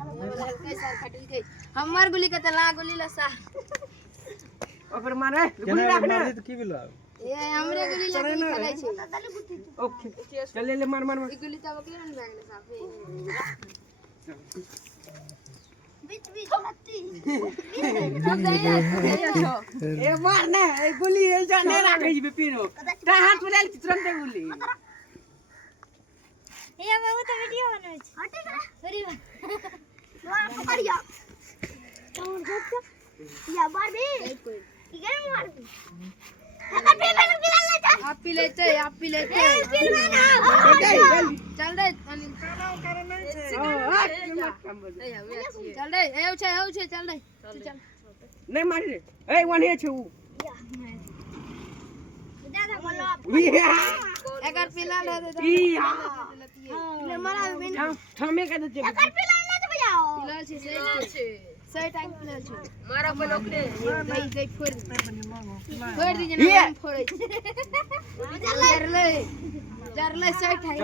कैसा फटल गई हमर गोली के तला गोली लसा ओकर मारे गोली राखने मारी तो की भेलो ए हमरे गोली लगी खेलै छै ओके चल ले मार मार ई गोली तब के रन लागले साफे बीच बीच लत्ती ए मार ना ए गोली ए जाने राखै छी पीरो ता हाथ में ले तुरंत गोली ए बाबू तो वीडियो बनाबै छी हटे करा सॉरी मार पकड़िया कौन जब या बारबी ई गेम मार एकर पी में गिरा ले जा आप पी लेते पी में ना चल रे अनिल करे नहीं चल रे एउ छे चल रे चल नहीं मार रे ए वन हे छू ज्यादा बोलो एकर पिला ले दे ई ले मारा बिन थमे के दे एकर पिला ले दे बजाओ पिला छे सही टाइम पिला छे मारा पे लोकले गई फोड़ दी जना फोड़े जर ले सही टाइम